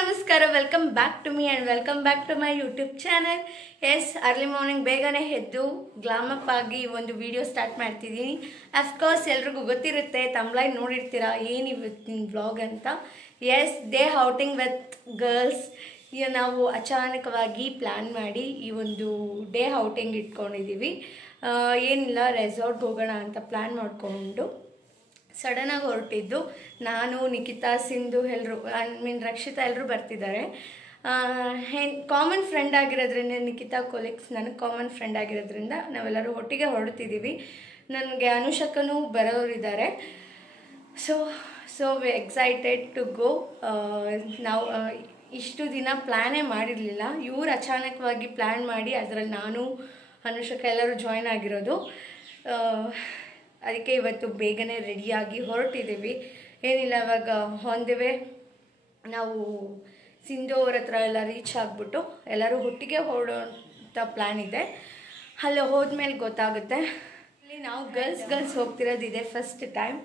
ನಮಸ್ಕಾರ, welcome back to me and welcome back to my YouTube channel. Yes, early morning ಬೇಗನೆ ಎದ್ದು ಗ್ಲಾಮಪ್ ಆಗಿ ಒಂದು ವಿಡಿಯೋ ಸ್ಟಾರ್ಟ್ ಮಾಡ್ತಿದ್ದೀನಿ. ಅಫ್ಕೋರ್ಸ್ ಎಲ್ರಿಗೂ ಗೊತ್ತಿರುತ್ತೆ, ತಮ್ಲೈನ್ ನೋಡಿರ್ತೀರಾ ಏನಿವತ್ತಿನ ವ್ಲಾಗ್ ಅಂತ. Yes, day outing with girls. ಈಗ ನಾವು ಅಚಾನಕವಾಗಿ ಪ್ಲ್ಯಾನ್ ಮಾಡಿ ಈ ಒಂದು ಡೇ ಔಟಿಂಗ್ ಇಟ್ಕೊಂಡಿದ್ದೀವಿ. ಏನಿಲ್ಲ, ರೆಸಾರ್ಟ್ಗೆ ಹೋಗೋಣ ಅಂತ ಪ್ಲ್ಯಾನ್ ಮಾಡಿಕೊಂಡು ಸಡನ್ನಾಗಿ ಹೊರಟಿದ್ದು. ನಾನು, ನಿಖಿತಾ, ಸಿಂಧು ಎಲ್ಲರೂ, ರಕ್ಷಿತಾ ಎಲ್ಲರೂ ಬರ್ತಿದ್ದಾರೆ. ಕಾಮನ್ ಫ್ರೆಂಡ್ ಆಗಿರೋದ್ರಿಂದ ನಿಖಿತಾ ಕೊಲೀಗ್ಸ್ ನನಗೆ ಕಾಮನ್ ಫ್ರೆಂಡ್ ಆಗಿರೋದ್ರಿಂದ ನಾವೆಲ್ಲರೂ ಒಟ್ಟಿಗೆ ಹೊರಡ್ತಿದ್ದೀವಿ. ನನಗೆ ಅನುಷಕನೂ ಬರೋರಿದ್ದಾರೆ. So excited to go. ನಾವು ಇಷ್ಟು ದಿನ ಪ್ಲ್ಯಾನೇ ಮಾಡಿರಲಿಲ್ಲ. ಇವ್ರು ಅಚಾನಕವಾಗಿ ಪ್ಲ್ಯಾನ್ ಮಾಡಿ ಅದರಲ್ಲಿ ನಾನು, ಅನುಷಕ ಎಲ್ಲರೂ ಜಾಯ್ನ್ ಆಗಿರೋದು. ಅದಕ್ಕೆ ಇವತ್ತು ಬೇಗನೆ ರೆಡಿಯಾಗಿ ಹೊರಟಿದ್ದೀವಿ. ಏನಿಲ್ಲ, ಇವಾಗ ಆನ್ ದಿ ವೇ ನಾವು ಸಿಂಧು ಅವ್ರ ಹತ್ರ ಎಲ್ಲ ರೀಚ್ ಆಗಿಬಿಟ್ಟು ಎಲ್ಲರೂ ಒಟ್ಟಿಗೆ ಹೊರಡೋಂಥ ಪ್ಲ್ಯಾನ್ ಇದೆ. ಅಲ್ಲಿ ಹೋದ್ಮೇಲೆ ಗೊತ್ತಾಗುತ್ತೆ. ಅಲ್ಲಿ ನಾವು ಗರ್ಲ್ಸ್ ಹೋಗ್ತಿರೋದಿದೆ ಫಸ್ಟ್ ಟೈಮ್.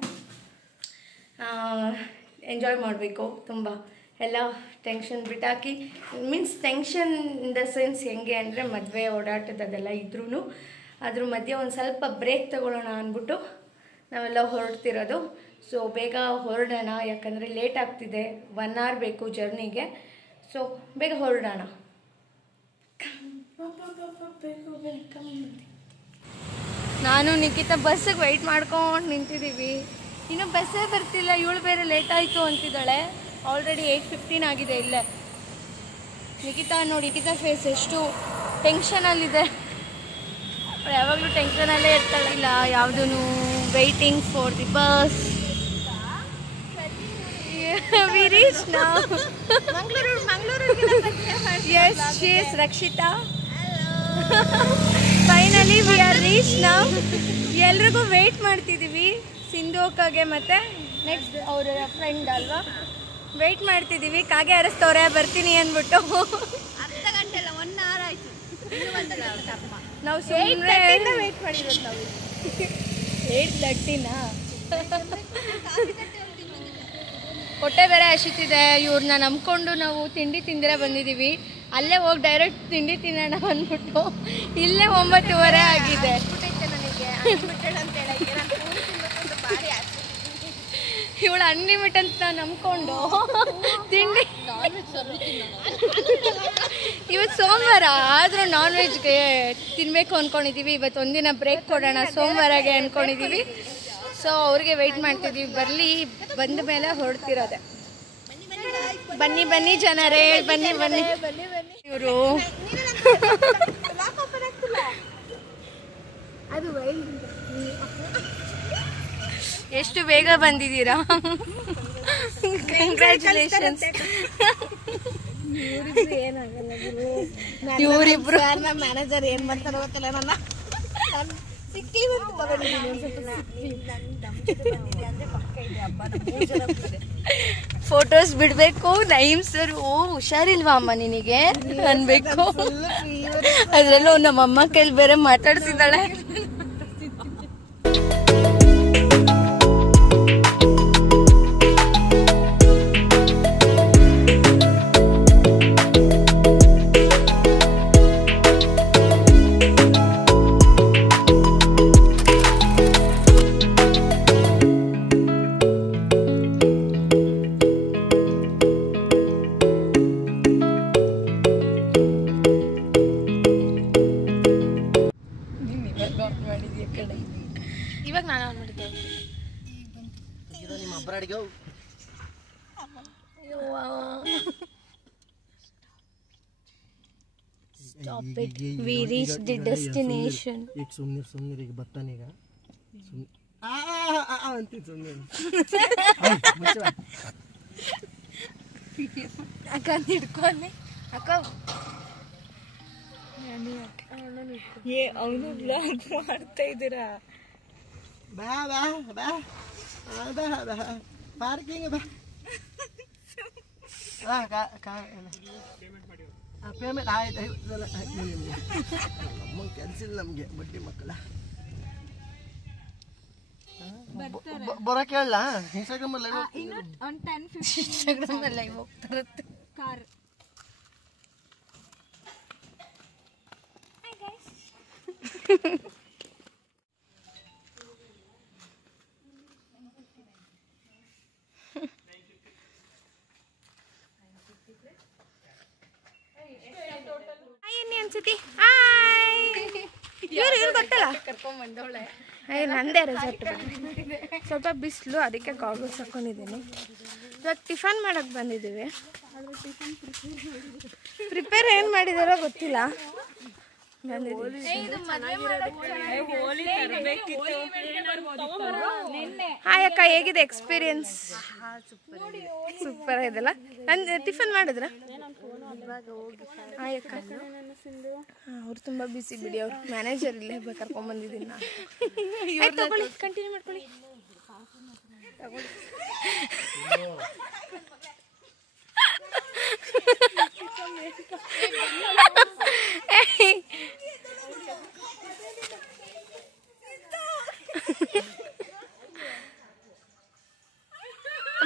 ಎಂಜಾಯ್ ಮಾಡಬೇಕು ತುಂಬ. ಎಲ್ಲ ಟೆನ್ಷನ್ ಬಿಟ್ಟಾಕಿ, ಟೆನ್ಷನ್ ಇನ್ ದ ಸೆನ್ಸ್ ಹೆಂಗೆ ಅಂದರೆ ಮದುವೆ ಓಡಾಟದೆಲ್ಲ ಇದ್ರೂ ಅದ್ರ ಮಧ್ಯೆ ಒಂದು ಸ್ವಲ್ಪ ಬ್ರೇಕ್ ತಗೊಳ್ಳೋಣ ಅಂದ್ಬಿಟ್ಟು ನಾವೆಲ್ಲ ಹೊರಡ್ತಿರೋದು. ಸೊ ಬೇಗ ಹೊರಡೋಣ, ಯಾಕಂದರೆ ಲೇಟ್ ಆಗ್ತಿದೆ. 1 hour ಬೇಕು ಜರ್ನಿಗೆ. ಸೊ ಬೇಗ ಹೊರಡೋಣ. ನಾನು ನಿಖಿತಾ ಬಸ್ಸಿಗೆ ವೆಯ್ಟ್ ಮಾಡ್ಕೊಂಡು ನಿಂತಿದ್ದೀವಿ. ಇನ್ನೂ ಬಸ್ಸೇ ಬರ್ತಿಲ್ಲ. ಇವಳು ಬೇರೆ ಲೇಟ್ ಆಯಿತು ಅಂತಿದ್ದಾಳೆ. ಆಲ್ರೆಡಿ 8:15 ಆಗಿದೆ ಇಲ್ಲೇ. ನಿಖಿತಾ ನೋಡಿ, ನಿಖಿತಾ ಫೇಸ್ ಎಷ್ಟು ಟೆನ್ಷನಲ್ಲಿದೆ. ಯಾವಾಗಲೂ ಟೆನ್ಷನಲ್ಲೇ ಇರ್ತಾಳೆ. ಇಲ್ಲ ಯಾವುದೂ waiting for the bus. V reach now. Yes, she is Rakshita. Finally we are reach now. ಎಲ್ರಿಗೂ ವೆಯ್ಟ್ ಮಾಡ್ತಿದ್ದೀವಿ. ಸಿಂಧು ಅಕ್ಕಗೆ ಮತ್ತು ನೆಕ್ಸ್ಟ್ ಅವರ ಫ್ರೆಂಡ್ ಅಲ್ವಾ, ವೆಯ್ಟ್ ಮಾಡ್ತಿದ್ದೀವಿ. ಕಾಗೆ ಅರಸ್ತವ್ರೆ ಬರ್ತೀನಿ ಅಂದ್ಬಿಟ್ಟು. ಅರ್ಧ ಗಂಟೆ ಅಲ್ಲ, 1 hour ಆಯಿತು. ನಾವು ಸುಮ್ಮನೆ ವೇಟ್ ಮಾಡಿರೋದು. ನಾವು 8:30 ಹೊಟ್ಟೆ ಬೇರೆ ಹಸಿತಿದೆ. ಇವ್ರನ್ನ ನಂಬ್ಕೊಂಡು ನಾವು ತಿಂಡಿ ತಿಂದಿರ ಬಂದಿದ್ದೀವಿ. ಅಲ್ಲೇ ಹೋಗಿ ಡೈರೆಕ್ಟ್ ತಿಂಡಿ ತಿನ್ನೋಣ ಅಂದ್ಬಿಟ್ಟು ಇಲ್ಲೇ 9:30 ಆಗಿದೆ. ಇವಳು ಅನ್ಲಿಮಿಟ್ ಅಂತ ನಂಬ್ಕೊಂಡು ತಿಂಡಿ. ಇವತ್ತು ಸೋಮವಾರ ಆದರೂ ನಾನ್ ವೆಜ್ಗೆ ತಿನ್ನಬೇಕು ಅಂದ್ಕೊಂಡಿದ್ದೀವಿ. ಇವತ್ತು ಒಂದಿನ ಬ್ರೇಕ್ ಕೊಡೋಣ ಸೋಮವಾರಗೆ ಅಂದ್ಕೊಂಡಿದ್ದೀವಿ. ಸೊ ಅವ್ರಿಗೆ ವೆಯ್ಟ್ ಮಾಡ್ತಿದ್ದೀವಿ. ಬಂದ ಮೇಲೆ ಹೊರಡ್ತಿರೋದೆ. ಬನ್ನಿ ಜನರೇ, ಬನ್ನಿ. ಇವರು ಎಷ್ಟು ಬೇಗ ಬಂದಿದ್ದೀರಾ. ಕಂಗ್ರ್ಯಾಚುಲೇಷನ್ಸ್. ಇವರಿಬ್ರು ಮ್ಯಾನೇಜರ್ ಏನ್ ಮಾಡ್ತಾರೋ ಗೊತ್ತಿಲ್ಲ. ನನ್ನ ಫೋಟೋಸ್ ಬಿಡ್ಬೇಕು. ನೈಮ್ ಸರ್, ಓ ಹುಷಾರಿಲ್ವಾ ಅಮ್ಮ ನಿನಗೆ ಅನ್ಬೇಕು. ಅದ್ರಲ್ಲೂ ನಮ್ಮಮ್ಮ ಕೈಲಿ ಬೇರೆ ಮಾತಾಡ್ತಿದ್ದಾಳೆ. ಇವಾಗ ನಾನು ಆನ್ ಮಾಡಿದ್ದೆ. Stop it. We reached the destination. ಈಗ ಸುಮ್ಮನೆ ಈಗ ಬರ್ತಾನೀಗ. ಅಂತೀನಿ ಸುಮ್ಮನೆ. ಅಕ್ಕ ಹಿಡ್ಕೊಳ್ಳಿ. ಅಕ್ಕ ಅವನು ಬ್ಲಾಗ್ ಮಾಡ್ತಾ ಇದ್ದೀರಾ. ಬಾ ಪಾರ್ಕಿಂಗ್ ಬಾ. ಪೇಮೆಂಟ್ ಆಯ್ತು. ಅಮ್ಮಂಗೆ ಕೆಲಸ ಇಲ್ಲ ನಮಗೆ, ಬಡ್ಡಿ ಮಕ್ಕಳ ಬರೋಕೆ ಹೇಳ. ಇನ್ಸ್ಟಾಗ್ರಾಮಲ್ಲಿ ಇನ್ಸ್ಟಾಗ್ರಾಮಲ್ಲಿ ಲೈವ್ ಹೋಗ್ತಾ ಇರುತ್ತೆ. ಕಾರ್. ಅನ್ಸತಿ ಇವ್ರು ಗೊತ್ತಲ್ಲ ಕರ್ಕೊಂಡ್ ಬಂದವಳೆ. ನಂದೇ ರೆಸಾರ್ಟ್. ಸ್ವಲ್ಪ ಬಿಸಿಲು, ಅದಕ್ಕೆ ಕಾಗಲ್ಸ್ ಹಾಕೊಂಡಿದ್ದೀನಿ. ಇವಾಗ ಟಿಫನ್ ಮಾಡಕ್ ಬಂದಿದ್ದೀವಿ. ಪ್ರಿಪೇರ್ ಏನು ಮಾಡಿದಾರೋ ಗೊತ್ತಿಲ್ಲ. ಹಾಯ್ ಅಕ್ಕ, ಹೇಗಿದೆ ಎಕ್ಸ್ಪೀರಿಯನ್ಸ್? ಸೂಪರ್ ಇದೆಲ್ಲ. ನಂದು ಟಿಫನ್ ಮಾಡಿದ್ರ? ಹಾಯ್ ಅಕ್ಕ. ಅವ್ರು ತುಂಬಾ ಬಿಸಿ ಬಿಡಿ, ಅವ್ರು ಮ್ಯಾನೇಜರ್ ಇಲ್ಲೇ ಕರ್ಕೊಂಡ್ ಬಂದಿದ್ದೀನಿ ನಾನು. ತಗೊಳ್ಳಿ, ಕಂಟಿನ್ಯೂ ಮಾಡ್ಕೊಳ್ಳಿ.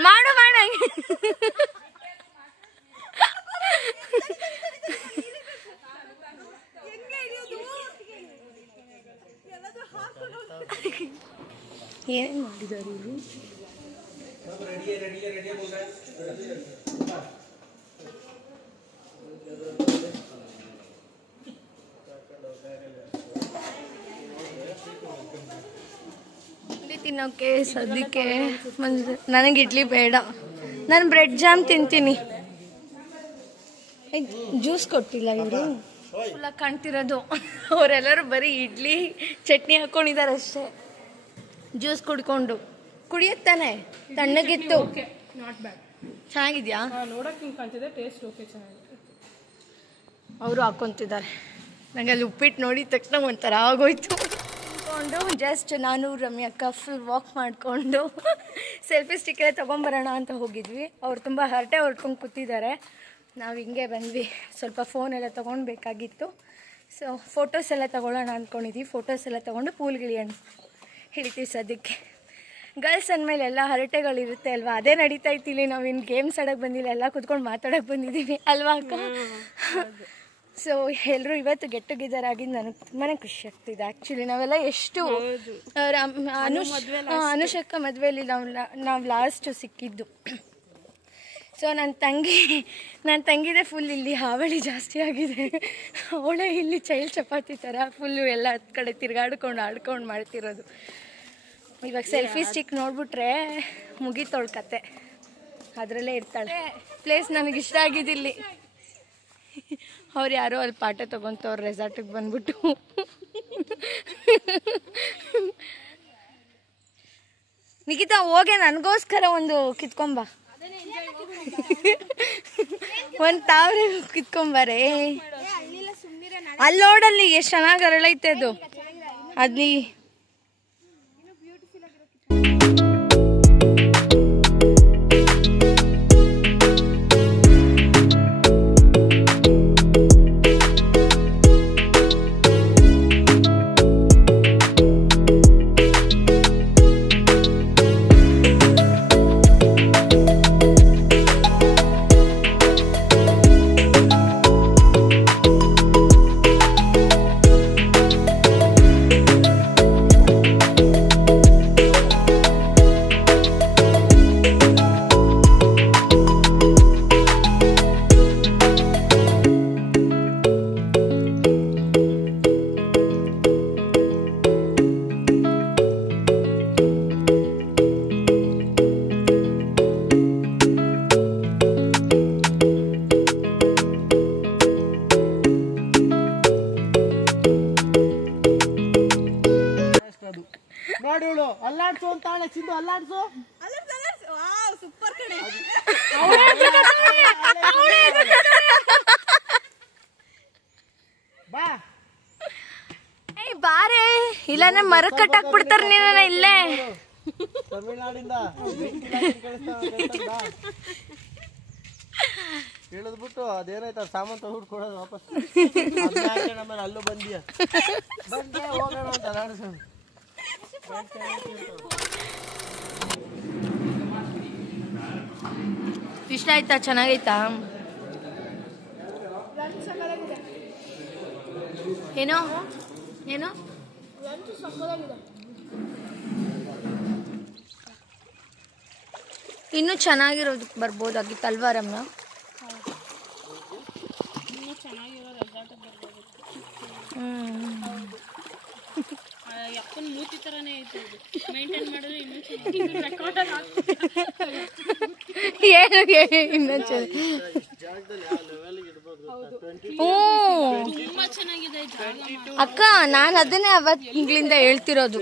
ಮಾಡು ಮಾಡ ಏನೇನು ಮಾಡಿದ್ದಾರೆ ಇವರು? ತಿನ್ನೋಕೆ ಸದ್ಯಕ್ಕೆ ನನಗೆ ಇಡ್ಲಿ ಬೇಡ, ನಾನು ಬ್ರೆಡ್ ಜಾಮ್ ತಿಂತೀನಿ. ಜ್ಯೂಸ್ ಕೊಟ್ಟಿಲ್ಲ ಇವರು. ಫುಲ್ಲ ಕಾಣ್ತಿರೋದು ಅವರೆಲ್ಲರೂ ಬರೀ ಇಡ್ಲಿ ಚಟ್ನಿ ಹಾಕೊಂಡಿದ್ದಾರೆ ಅಷ್ಟೇ. ಜ್ಯೂಸ್ ಕುಡ್ಕೊಂಡು ಕುಡಿಯುತ್ತಾನೆ. ತಣ್ಣಗಿತ್ತು. ಚೆನ್ನಾಗಿದ್ಯಾ? ಅವರು ಹಾಕೊಂತಿದ್ದಾರೆ. ನನಗೆ ಅಲ್ಲಿ ಉಪ್ಪಿಟ್ಟು ನೋಡಿದ ತಕ್ಷಣ ಒಂಥರ ಆಗೋಯ್ತು. ಜಸ್ಟ್ ನಾನು ರಮ್ಯಕ್ಕ ಫುಲ್ ವಾಕ್ ಮಾಡಿಕೊಂಡು ಸೆಲ್ಫಿ ಸ್ಟಿಕ್ಕೇ ತೊಗೊಂಬರೋಣ ಅಂತ ಹೋಗಿದ್ವಿ. ಅವ್ರು ತುಂಬ ಹರಟೆ ಹೊಡ್ಕೊಂಡು ಕೂತಿದ್ದಾರೆ. ನಾವು ಹಿಂಗೆ ಬಂದ್ವಿ. ಸ್ವಲ್ಪ ಫೋನ್ ಎಲ್ಲ ತೊಗೊಳ್ಬೇಕಾಗಿತ್ತು. ಸೊ ಫೋಟೋಸ್ ಎಲ್ಲ ತೊಗೊಳ್ಳೋಣ ಅಂದ್ಕೊಂಡಿದ್ವಿ. ಫೋಟೋಸ್ ಎಲ್ಲ ತೊಗೊಂಡು ಪೂಲ್ಗಿಳಿಯೋಣ ಹಿಡಿತೀವಿ ಸದ್ಯಕ್ಕೆ. ಗರ್ಲ್ಸ್ ಅಂದಮೇಲೆ ಎಲ್ಲ ಹರಟೆಗಳಿರುತ್ತೆ ಅಲ್ವಾ, ಅದೇ ನಡೀತಾ ಇತ್ತಿಲ್ಲಿ. ನಾವು ಇನ್ನು ಗೇಮ್ಸ್ ಆಡೋಕ್ಕೆ ಬಂದಿಲ್ಲ, ಎಲ್ಲ ಕುತ್ಕೊಂಡು ಮಾತಾಡೋಕ್ಕೆ ಬಂದಿದ್ದೀವಿ ಅಲ್ವಾ ಅಕ್ಕ? ಸೊ ಎಲ್ಲರೂ ಇವತ್ತು ಗೆಟ್ ಟುಗೆದರ್ ಆಗಿದ್ದು ನನಗೆ ತುಂಬಾ ಖುಷಿ ಆಗ್ತಿದೆ. ಆ್ಯಕ್ಚುಲಿ ನಾವೆಲ್ಲ ಎಷ್ಟು ಅನುಷಕ್ಕ ಮದುವೆಯಲ್ಲಿ ನಾವು ಲಾಸ್ಟ್ ಸಿಕ್ಕಿದ್ದು. ಸೊ ನನ್ನ ತಂಗಿದೆ ಫುಲ್ ಇಲ್ಲಿ ಹಾವಳಿ ಜಾಸ್ತಿ ಆಗಿದೆ. ಅವಳೇ ಇಲ್ಲಿ ಚೈಲ್ಡ್ ಚಪಾತಿ ಥರ ಫುಲ್ಲು ಎಲ್ಲ ಹತ್ತು ಕಡೆ ತಿರ್ಗಾಡ್ಕೊಂಡು ಆಡ್ಕೊಂಡು ಮಾಡ್ತಿರೋದು. ಇವಾಗ ಸೆಲ್ಫಿ ಸ್ಟಿಕ್ ನೋಡ್ಬಿಟ್ರೆ ಮುಗಿತೋಳ ಕತೆ, ಅದರಲ್ಲೇ ಇರ್ತಾಳೆ. ಪ್ಲೇಸ್ ನನಗಿಷ್ಟ ಆಗಿದ್ದಿಲ್ಲಿ. ಅವ್ರು ಯಾರೋ ಅಲ್ಲಿ ಪಾಠ ತೊಗೊತವ್ರು ರೆಸಾರ್ಟಿಗೆ ಬಂದ್ಬಿಟ್ಟು. ನಿಖಿತಾ ಹೋಗೆ ನನಗೋಸ್ಕರ ಒಂದು ಕಿತ್ಕೊಂಬ, ಒಂದು ತಾವ್ರೆ ಕಿತ್ಕೊಂಬಾರೆ. ಅಲ್ಲಿ ನೋಡಲ್ಲಿ ಎಷ್ಟು ಚೆನ್ನಾಗಿ ಅರಳೈತೆ ಅದು. ಅಲ್ಲಿ ನೋಡು ಅಲ್ಲಾಡ್ಸು ಅಂತಾಳೆ ಸಿದ್ದು. ಅಲ್ಲಾಡ್ಸು ಸೂಪರ್ ಕಡೆ. ಬಾ ಬಾರೆ, ಇಲ್ಲಾಂದ್ರೆ ಮರ ಕಟ್ಟಾಕ್ಬಿಡ್ತಾರ ನೀನ ಇಲ್ಲೇ. ತಮಿಳ್ನಾಡಿಂದ ಹೇಳಿದ್ಬಿಟ್ಟು ಅದೇನಾಯ್ತು ಸಾಮಾನು ತಗೊಂಡು ಕೊಡೋದು ವಾಪಸ್. ಆಮೇಲೆ ಅಲ್ಲೂ ಬಂದೆ ಹೋಗೋಣ ಅಂತ ಅಲ್ಲಾಡ್ಸೋಣ. ಇಷ್ಟ ಆಯ್ತಾ? ಚೆನ್ನಾಗೈತಾ? ಏನೋ ಏನೋ ಇನ್ನೂ ಚೆನ್ನಾಗಿರೋದಕ್ಕೆ ಬರ್ಬೋದಾಗಿತ್ತಲ್ವಾ ರಮ್ಯಾ? ಯಪ್ಪನ ಮೂತಿ ತರನೇ ಐತೆ ಮೇಂಟೈನ್ ಮಾಡಿದ್ರೆ ಇನ್ನೂ ಚೆನ್ನಾಗಿ ತುಂಬಾ ಚೆನ್ನಾಗಿದೆ ಅಕ್ಕ. ನಾನು ಅದನ್ನೇ ಅವತ್ತಿಂದ ಹೇಳ್ತಿರೋದು.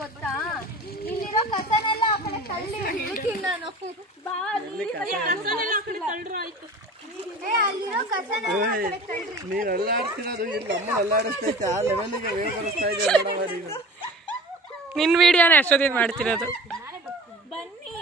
ಗೊತ್ತಾ, ಇಲ್ಲಿರೋ ಕಸನೆಲ್ಲ ಆ ಕಡೆ ತಳ್ಳಿ ಬಿಡ್ತೀನಿ ನಾನು. ಅಲ್ಲಿರೋ ಕಸನೆಲ್ಲ ಆ ಕಡೆ ತಳ್ಳಿ. ನೀನ್ ಅಲ್ಲಾಡ್ತಿರೋದು ಇಲ್ಲಿ ನಮ್ಮ ಅಲ್ಲಾಡಿಸ್ತೈತೆ, ಆ ಲೆವೆಲ್ಗೆ ವೇವ್ ಬರಿಸ್ತಾ ಇದೆ ನೋಡವ ನೀನು. ನಿನ್ ವಿಡಿಯೋನೇ ಅಷ್ಟೊತ್ತಿಗೆ ಮಾಡ್ತಿರೋದು. ಬನ್ನಿ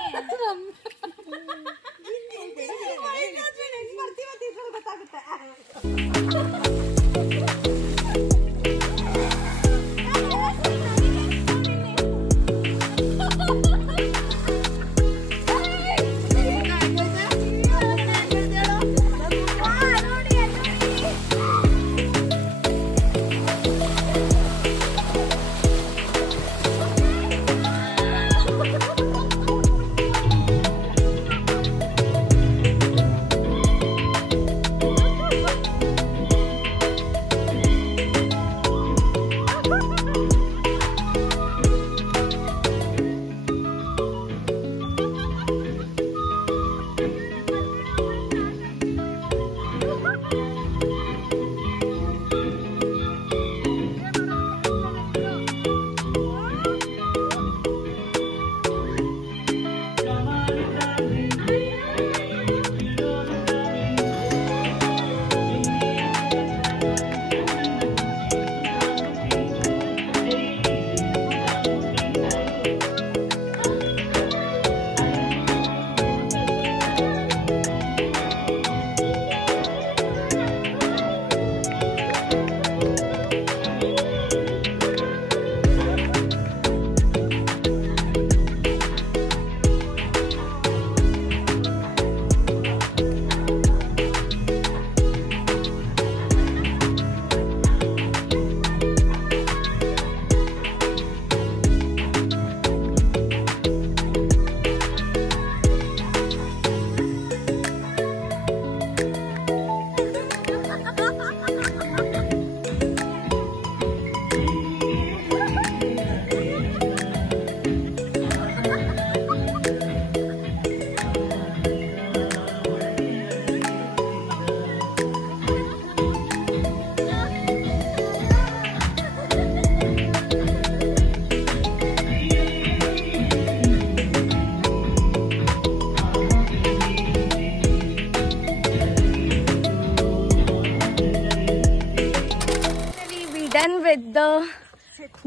done with the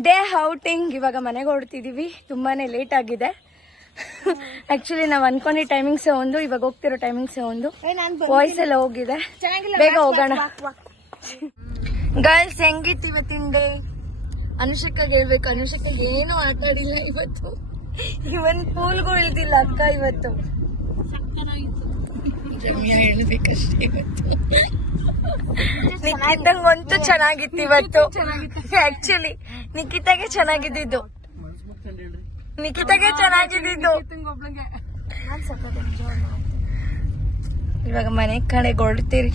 day outing. ಇವಾಗ ಮನೆಗೆ ಹೊರಡ್ತಿದೀವಿ. ತುಂಬಾನೇ ಲೇಟ್ ಆಗಿದೆ. ಆಕ್ಚುಲಿ ನಾವು ಅನ್ಕೊಂಡಿದ್ದ ಟೈಮಿಂಗ್ಸ್ ಒಂದು, ಇವಾಗ ಹೋಗ್ತಿರೋ ಟೈಮಿಂಗ್ಸ್ ಒಂದು. ವಾಯ್ಸ್ ಎಲ್ಲ ಹೋಗಿದೆ, ಬೇಗ ಹೋಗೋಣ. ಗರ್ಲ್ಸ್ ಹೆಂಗಿತ್ತು ಇವತ್ತಿನ ಡೇ? ಅನುಷಿಕಾಗೆ ಹೇಳ್ಬೇಕು. ಅನುಷಿಕಾ ಏನು ಆಟ ಆಡಿಲ್ಲ ಇವತ್ತು. ಇವನ್ ಪೂಲ್ಗೂ ಇಳ್ದಿಲ್ಲ ಅಕ್ಕ ಇವತ್ತು. ರಮ್ಯಾ ಹೇಳ್ಬೇಕಷ್ಟೇ ಇವತ್ತು. ನಿಖಿತಂಗಂತೂ ಚೆನ್ನಾಗಿತ್ತು ಇವತ್ತು. ಆಕ್ಚುಲಿ ನಿಖಿತಾಗೆ ಚೆನ್ನಾಗಿದ್ದು, ನಿಖಿತಾಗೆ ಚೆನ್ನಾಗಿದ್ದು. ಇವಾಗ ಮನೆ ಕಡೆಗೆ ಹೊರಡ್ತೀರಿ.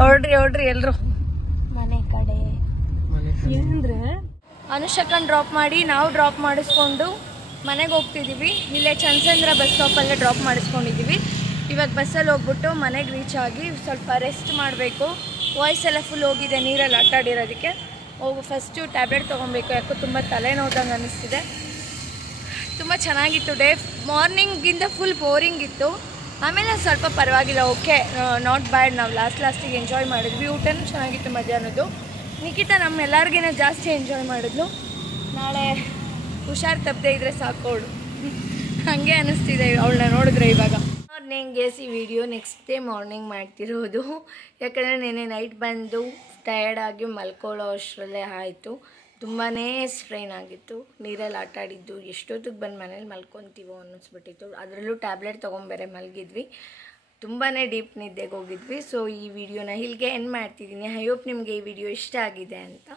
ಹೊರಡ್ರಿ ಎಲ್ರು ಮನೆ ಕಡೆ. ಅನುಷಕನ್ ಡ್ರಾಪ್ ಮಾಡಿ ನಾವು ಡ್ರಾಪ್ ಮಾಡಿಸ್ಕೊಂಡು ಮನೆಗೆ ಹೋಗ್ತಿದೀವಿ. ಇಲ್ಲೇ ಚಂದ್ರಚಂದ್ರ ಬಸ್ ಸ್ಟಾಪಲ್ಲೇ ಡ್ರಾಪ್ ಮಾಡಿಸ್ಕೊಂಡಿದ್ದೀವಿ. ಇವಾಗ ಬಸ್ಸಲ್ಲಿ ಹೋಗ್ಬಿಟ್ಟು ಮನೆಗೆ ರೀಚ್ ಆಗಿ ಸ್ವಲ್ಪ ರೆಸ್ಟ್ ಮಾಡಬೇಕು. ವಾಯ್ಸ್ ಎಲ್ಲ ಫುಲ್ ಹೋಗಿದೆ ನೀರಲ್ಲಿ ಆಟ ಆಡಿರೋದಕ್ಕೆ. ಫಸ್ಟು ಟ್ಯಾಬ್ಲೆಟ್ ತೊಗೊಬೇಕು, ಯಾಕೋ ತುಂಬ ತಲೆನೋದಂಗೆ ಅನ್ನಿಸ್ತಿದೆ. ತುಂಬ ಚೆನ್ನಾಗಿತ್ತು ಡೇ. ಮಾರ್ನಿಂಗಿಂದ ಫುಲ್ ಬೋರಿಂಗ್ ಇತ್ತು, ಆಮೇಲೆ ಸ್ವಲ್ಪ ಪರವಾಗಿಲ್ಲ, ಓಕೆ, ನಾಟ್ ಬ್ಯಾಡ್. ನಾವು ಲಾಸ್ಟಿಗೆ ಎಂಜಾಯ್ ಮಾಡಿದ್ವಿ. ಊಟನೂ ಚೆನ್ನಾಗಿತ್ತು ಮಧ್ಯಾಹ್ನದ್ದು. ನಿಖಿತಾ ನಮ್ಮೆಲ್ಲರಿಗಿನ ಜಾಸ್ತಿ ಎಂಜಾಯ್ ಮಾಡಿದ್ಲು. ನಾಳೆ ಹುಷಾರು ತಪ್ಪದೆ ಇದ್ರೆ ಸಾಕು ಅವಳು, ಹಾಗೆ ಅನ್ನಿಸ್ತಿದೆ ಅವಳನ್ನ ನೋಡಿದ್ರೆ. ಇವಾಗ morning C video next day morning ಮಾಡ್ತಿರೋದು. ಯಾಕಂದರೆ ನೆನ್ನೆ ನೈಟ್ ಬಂದು ಟಯರ್ಡಾಗಿ ಮಲ್ಕೊಳ್ಳೋ ಅಷ್ಟರಲ್ಲೇ ಆಯಿತು. ತುಂಬಾ ಸ್ಟ್ರೈನ್ ಆಗಿತ್ತು. ನೀರಲ್ಲಿ ಆಟ ಆಡಿದ್ದು, ಎಷ್ಟೊತ್ತಿಗೆ ಬಂದು ಮನೇಲಿ ಮಲ್ಕೊತೀವೋ ಅನ್ನಿಸ್ಬಿಟ್ಟಿತ್ತು. ಅದರಲ್ಲೂ ಟ್ಯಾಬ್ಲೆಟ್ ತೊಗೊಂಬೇರೆ ಮಲಗಿದ್ವಿ. ತುಂಬಾ ಡೀಪ್ ನಿದ್ದೆಗೆ ಹೋಗಿದ್ವಿ. ಸೊ ಈ ವಿಡಿಯೋನ ಇಲ್ಲಿಗೆ ಎಂಡ್ ಮಾಡ್ತಿದ್ದೀನಿ. ಐ ಹೋಪ್ ನಿಮಗೆ ಈ ವಿಡಿಯೋ ಇಷ್ಟ ಆಗಿದೆ ಅಂತ.